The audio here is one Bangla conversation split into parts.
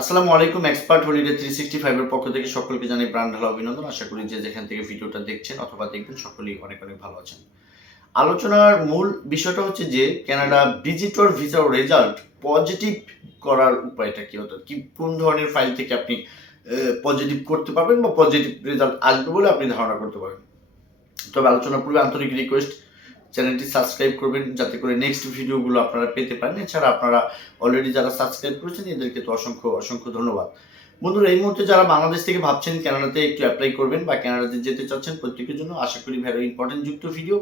আসসালামু আলাইকুম এক্সপার্ট হলিডে থ্রি সিক্সটি ফাইভের পক্ষ থেকে সকলকে জানাই প্রাণ ঢালা অভিনন্দন। আশা করি যে যেখান থেকে ভিডিওটা দেখছেন অথবা দেখবেন, সকলেই অনেক অনেক ভালো আছেন। আলোচনার মূল বিষয়টা হচ্ছে যে কানাডা ভিজিটর ভিসার রেজাল্ট পজিটিভ করার উপায়টা কি? অর্থাৎ কি, কোন ধরনের ফাইল থেকে আপনি পজিটিভ করতে পারবেন বা পজিটিভ রেজাল্ট আসবে বলে আপনি ধারণা করতে পারেন? তবে আলোচনার পূর্বে আন্তরিক রিকোয়েস্ট চ্যানেলটি সাবস্ক্রাইব করবেন যাতে করে নেক্সট ভিডিওগুলো আপনারা পেতে পারেন। এছাড়া আপনারা অলরেডি যারা সাবস্ক্রাইব করেছেন, এদেরকে তো অসংখ্য অসংখ্য ধন্যবাদ। বন্ধুরা, এই মুহূর্তে যারা বাংলাদেশ থেকে ভাবছেন ক্যানাডাতে একটু অ্যাপ্লাই করবেন বা ক্যানাডাতে যেতে চাচ্ছেন প্রত্যেকের জন্য, আশা করি ভেরি ইম্পর্টেন্ট যুক্ত ভিডিও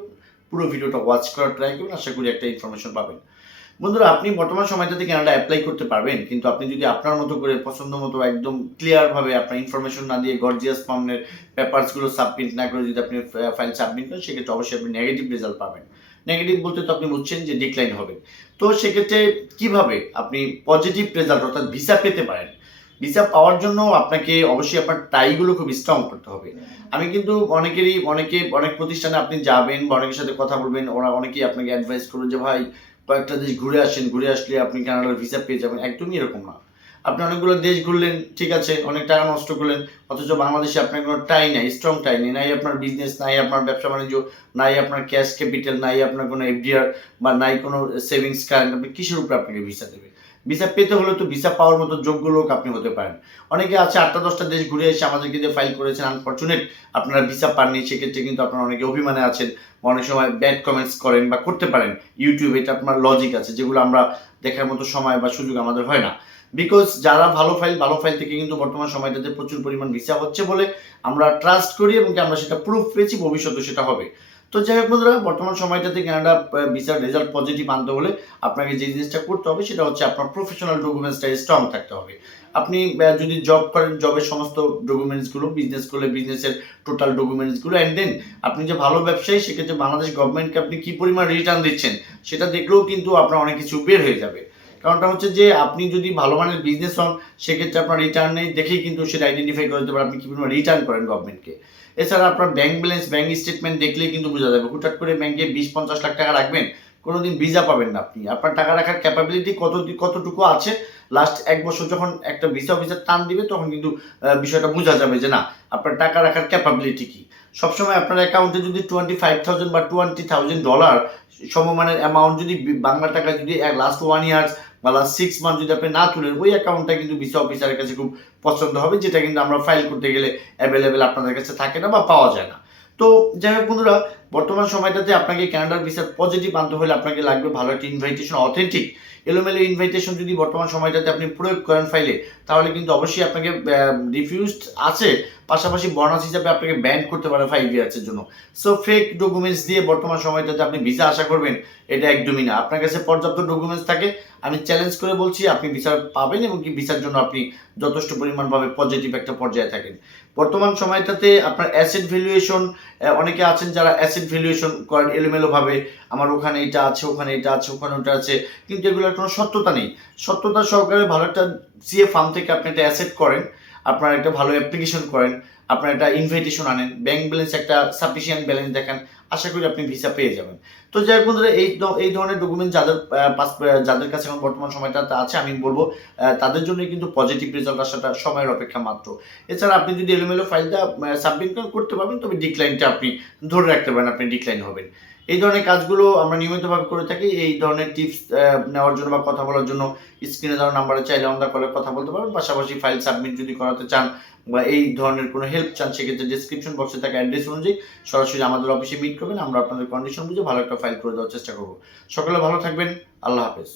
পুরো ভিডিওটা ওয়াচ করার ট্রাই করবেন, আশা করি একটা ইনফরমেশন পাবেন। বন্ধুরা, আপনি বর্তমান সময়টাতে কানাডা অ্যাপ্লাই করতে পারবেন, কিন্তু আপনি যদি আপনার মতো করে পছন্দ মতো একদম ক্লিয়ারভাবে আপনার ইনফরমেশন না দিয়ে গর্জিয়াস ফর্মের পেপারসগুলো সাবমিট না করে যদি আপনি ফাইল সাবমিট করেন, সেক্ষেত্রে অবশ্যই আপনি নেগেটিভ রেজাল্ট পাবেন। নেগেটিভ বলতে তো আপনি বুঝছেন যে ডিক্লাইন হবে। তো সেক্ষেত্রে কীভাবে আপনি পজিটিভ রেজাল্ট অর্থাৎ ভিসা পেতে পারেন? ভিসা পাওয়ার জন্য আপনাকে অবশ্যই আপনার টাইগুলো খুব স্ট্রং করতে হবে। আমি কিন্তু অনেকেরই, অনেকে, অনেক প্রতিষ্ঠানে আপনি যাবেন বা অনেকের সাথে কথা বলবেন, ওরা অনেকেই আপনাকে অ্যাডভাইস করবে যে, ভাই কয়েকটা দেশ ঘুরে আসেন, ঘুরে আসলে আপনি কানাডার ভিসা পেয়ে যাবেন। একদমই এরকম না। আপনি অনেকগুলো দেশ ঘুরলেন, ঠিক আছে, অনেক টাকা নষ্ট করলেন, অথচ বাংলাদেশে আপনার কোনো টাই নাই স্ট্রং টাই নেই, নাই আপনার বিজনেস নাই আপনার ব্যবসা বাণিজ্য, নাই আপনার ক্যাশ ক্যাপিটাল নাই আপনার কোনো এফডিআর বা নাই কোনো সেভিংস কারেন্ট আপনি কিসের উপরে আপনাকে ভিসা দেবে? ভিসা পেতে হলে তো ভিসা পাওয়ার মতো যোগ্য লোক আপনি হতে পারেন। অনেকে আছে আটটা দশটা দেশ ঘুরে এসে আমাদেরকে যে ফাইল করেছেন। আনফর্চুনেট আপনারা ভিসা পাননি, সেক্ষেত্রে কিন্তু আপনারা অনেকে অভিমানে আছেন অনেক সময় ব্যাড কমেন্টস করেন বা করতে পারেন। ইউটিউবে এটা আপনার লজিক আছে, যেগুলো আমরা দেখার মতো সময় বা সুযোগ আমাদের হয় না। বিকজ যারা ভালো ফাইল ভালো ফাইল থেকে কিন্তু বর্তমান সময়টাতে প্রচুর পরিমাণ ভিসা হচ্ছে বলে আমরা ট্রাস্ট করি এবং আমরা সেটা প্রুফ পেয়েছি, ভবিষ্যতে সেটা হবে। তো যাই হোক বন্ধুরা, বর্তমান সময়টাতে কানাডা ভিসার রেজাল্ট পজিটিভ আনতে হলে আপনাকে যে জিনিসটা করতে হবে সেটা হচ্ছে আপনার প্রফেশনাল ডকুমেন্টসটা স্ট্রং থাকতে হবে। আপনি যদি জব করেন জবের সমস্ত ডকুমেন্টসগুলো বিজনেস করলে বিজনেসের টোটাল ডকুমেন্টসগুলো অ্যান্ড দেন আপনি যে ভালো ব্যবসায়ী, সেক্ষেত্রে বাংলাদেশ গভর্নমেন্টকে আপনি কী পরিমাণ রিটার্ন দিচ্ছেন, সেটা দেখলেও কিন্তু আপনার অনেক কিছু বের হয়ে যাবে। কারণটা হচ্ছে যে আপনি যদি ভালো মানের বিজনেস হন, সেক্ষেত্রে আপনার রিটার্ন নেই, দেখেই কিন্তু সেটা আইডেন্টিফাই করে দিতে পারেন আপনি কি পরিমাণ রিটার্ন করেন গভর্নমেন্টকে এছাড়া আপনার ব্যাংক ব্যালেন্স ব্যাংক স্টেটমেন্ট দেখলেই কিন্তু বোঝা যাবে। হুটহাট করে ব্যাংকে বিশ পঞ্চাশ লাখ টাকা রাখবেন, কোনোদিন ভিসা পাবেন না আপনি। আপনার টাকা রাখার ক্যাপাবিলিটি কত কতটুকু আছে? লাস্ট এক বছর যখন একটা ভিসা অফিসার টান দিবে, তখন কিন্তু বিষয়টা বোঝা যাবে যে না, আপনার টাকা রাখার ক্যাপাবিলিটি কী। সবসময় আপনার অ্যাকাউন্টে যদি টোয়েন্টি ফাইভ থাউজেন্ড বা টোয়েন্টি থাউজেন্ড ডলার সমমানের অ্যামাউন্ট যদি বাংলা টাকা যদি এক লাস্ট ওয়ান ইয়ার্স বা লাস্ট সিক্স মান্থ যদি আপনি না তুলেন, ওই অ্যাকাউন্টটা কিন্তু ভিসা অফিসারের কাছে খুব পছন্দ হবে, যেটা কিন্তু আমরা ফাইল করতে গেলে অ্যাভেলেবেল আপনাদের কাছে থাকে না বা পাওয়া যায় না। তো যাই হোক বন্ধুরা বর্তমান সময়টাতে আপনাকে কানাডার ভিসার পজিটিভ আনতে হলে আপনাকে লাগবে ভালো একটা ইনভাইটেশন অথেন্টিক এলোমেলো ইনভাইটেশন যদি বর্তমান সময়টাতে আপনি প্রয়োগ করেন ফাইলে তাহলে কিন্তু অবশ্যই আপনাকে রিফিউজড আছে, পাশাপাশি বোনাস হিসাবে আপনাকে ব্যান করতে পারে ফাইভ ইয়ার্সের জন্য। সো ফেক ডকুমেন্টস দিয়ে বর্তমান সময়টাতে আপনি ভিসা আশা করবেন, এটা একদমই না। আপনার কাছে পর্যাপ্ত ডকুমেন্টস থাকে, আমি চ্যালেঞ্জ করে বলছি, আপনি ভিসা পাবেন এবং কি ভিসার জন্য আপনি যথেষ্ট পরিমাণভাবে পজিটিভ একটা পর্যায়ে থাকেন। বর্তমান সময়টাতে আপনার অ্যাসেট ভ্যালুয়েশন অনেকে আছেন যারা অ্যাসেট ভ্যালুয়েশন করেন এলোমেলোভাবে, আমার ওখানে এটা আছে, ওখানে এটা আছে, ওখানে ওটা আছে, কিন্তু এগুলোর কোনো সত্যতা নেই। সত্যতা সহকারে ভালো একটা সিএ ফার্ম থেকে আপনি একটা অ্যাসেট করেন, আপনার একটা ভালো অ্যাপ্লিকেশন করেন আপনার একটা ইনভাইটেশন আনেন ব্যাংক ব্যালেন্স একটা সাফিসিয়েন্ট ব্যালেন্স দেখান, আশা করি আপনি ভিসা পেয়ে যাবেন। তো যাই হোক বন্ধুরা, এই এই ধরনের ডকুমেন্ট যাদের পাস- যাদের কাছে এখন বর্তমান সময়টাতে আছে, আমি বলব তাদের জন্য কিন্তু পজিটিভ রেজাল্ট আসাটা সময়ের অপেক্ষা মাত্র। এছাড়া আপনি যদি এলোমেলো ফাইলটা সাবমিট করতে পারবেন, তবে ডিক্লাইনটা আপনি ধরে রাখতে পারেন, আপনি ডিক্লাইন হবেন। এই ধরনের কাজগুলো আমরা নিয়মিতভাবে করে থাকি, এই ধরনের টিপস নেওয়ার জন্য বা কথা বলার জন্য স্ক্রিনে ধরো নাম্বারে চাইলে আমরা কলে কথা বলতে পারবেন, পাশাপাশি ফাইল সাবমিট যদি করাতে চান বা এই ধরনের কোনো হেল্প চান, সেক্ষেত্রে ডিসক্রিপশন বক্সে থাকা অ্যাড্রেস অনুযায়ী সরাসরি আমাদের অফিসে মিট করবেন, আমরা আপনাদের কন্ডিশন বুঝে ভালো একটা ফাইল করে দেওয়ার চেষ্টা করব। সকলে ভালো থাকবেন, আল্লাহ হাফেজ।